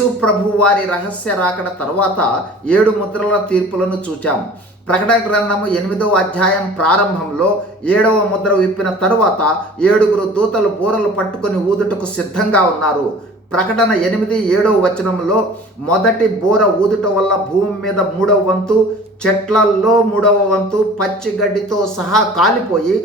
యేసు ప్రభు వారి రహస్య రాకడ తర్వాత ఏడు ముద్రల తీర్పులను చూచాం. ప్రకటన గ్రంథము ఎనిమిదవ అధ్యాయం ప్రారంభంలో ఏడవ ముద్ర విప్పిన తరువాత ఏడుగురు దూతలు బూరలు పట్టుకొని ఊదుటకు సిద్ధంగా ఉన్నారు. ప్రకటన ఎనిమిది ఏడవ వచనంలో మొదటి బోర ఊదుట వల్ల భూమి మీద మూడవ వంతు చెట్లల్లో మూడవ వంతు పచ్చి గడ్డితో సహా కాలిపోయి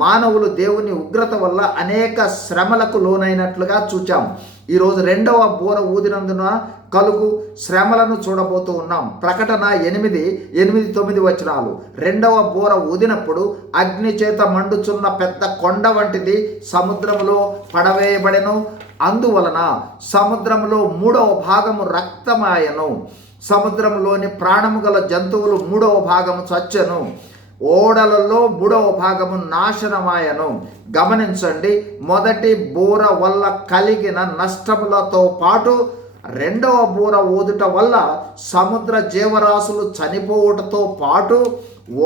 మానవులు దేవుని ఉగ్రత వల్ల అనేక శ్రమలకు లోనైనట్లుగా చూచాం. ఈరోజు రెండవ బోర ఊదినందున కలుగు శ్రమలను చూడబోతూ ఉన్నాం. ప్రకటన ఎనిమిది ఎనిమిది తొమ్మిది వచనాలు. రెండవ బోర ఊదినప్పుడు అగ్ని చేత మండుచున్న పెద్ద కొండ వంటిది సముద్రంలో పడవేయబడెను. అందువలన సముద్రంలో మూడవ భాగము రక్తమాయను. సముద్రంలోని ప్రాణము గల జంతువులు మూడవ భాగము చచ్చెను. ఓడలలో మూడవ భాగము నాశనమాయను. గమనించండి మొదటి బూర వల్ల కలిగిన నష్టములతో పాటు రెండవ బూర ఊదుట వల్ల సముద్ర జీవరాశులు చనిపోవుటతో పాటు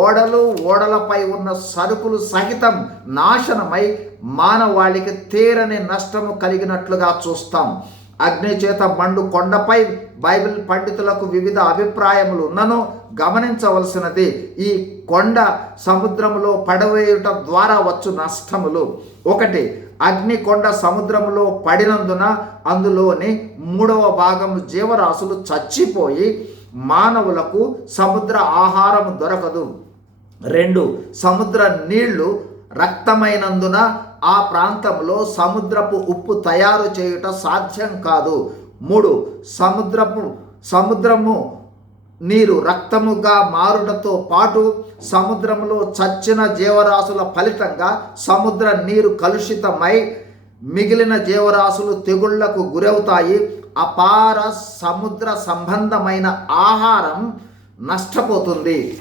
ఓడలు ఓడలపై ఉన్న సరుకులు సహితం నాశనమై మానవాళికి తీరని నష్టము కలిగినట్లుగా చూస్తాం. అగ్ని చేత మండు కొండపై బైబిల్ పండితులకు వివిధ అభిప్రాయములు ఉన్నను గమనించవలసినది. ఈ కొండ సముద్రములో పడవేయుట ద్వారా వచ్చు నష్టములు. ఒకటి అగ్ని కొండ సముద్రములో పడినందున అందులోని మూడవ భాగము జీవరాశులు చచ్చిపోయి మానవులకు సముద్ర ఆహారం దొరకదు. రెండు సముద్ర నీళ్ళు రక్తమైనందున ఆ ప్రాంతంలో సముద్రపు ఉప్పు తయారు చేయుట సాధ్యం కాదు. మూడు సముద్రపు సముద్రము నీరు రక్తముగా మారుటతో పాటు సముద్రంలో చచ్చిన జీవరాశుల ఫలితంగా సముద్ర నీరు కలుషితమై మిగిలిన జీవరాశులు తెగుళ్ళకు గురవుతాయి. అపార సముద్ర సంబంధమైన ఆహారం నష్టపోతుంది.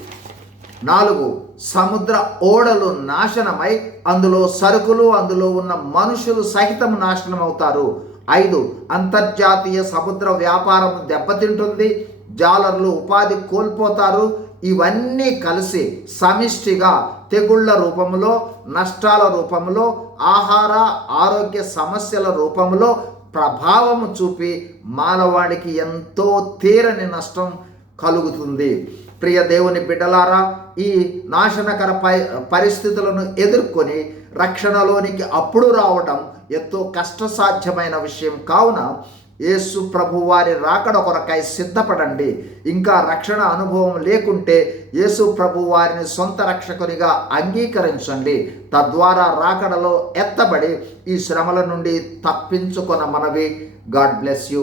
నాలుగు సముద్ర ఓడలు నాశనమై అందులో సరుకులు అందులో ఉన్న మనుషులు సహితం నాశనం అవుతారు ఐదు అంతర్జాతీయ సముద్ర వ్యాపారం దెబ్బతింటుంది. జాలర్లు ఉపాధి కోల్పోతారు. ఇవన్నీ కలిసి సమిష్టిగా తెగుళ్ళ రూపంలో నష్టాల రూపంలో ఆహార ఆరోగ్య సమస్యల రూపంలో ప్రభావము చూపి మానవాడికి ఎంతో తీరని నష్టం కలుగుతుంది. ప్రియ దేవుని బిడ్డలారా ఈ నాశనకర పరిస్థితులను ఎదుర్కొని రక్షణలోనికి అప్పుడు రావడం ఎంతో కష్టసాధ్యమైన విషయం. కావున యేసు ప్రభు వారి రాకడ కొరకై సిద్ధపడండి. ఇంకా రక్షణ అనుభవం లేకుంటే యేసు ప్రభు వారిని సొంత రక్షకునిగా అంగీకరించండి. తద్వారా రాకడలో ఎత్తబడి ఈ శ్రమల నుండి తప్పించుకున్న మనవి గాడ్ బ్లెస్ యూ.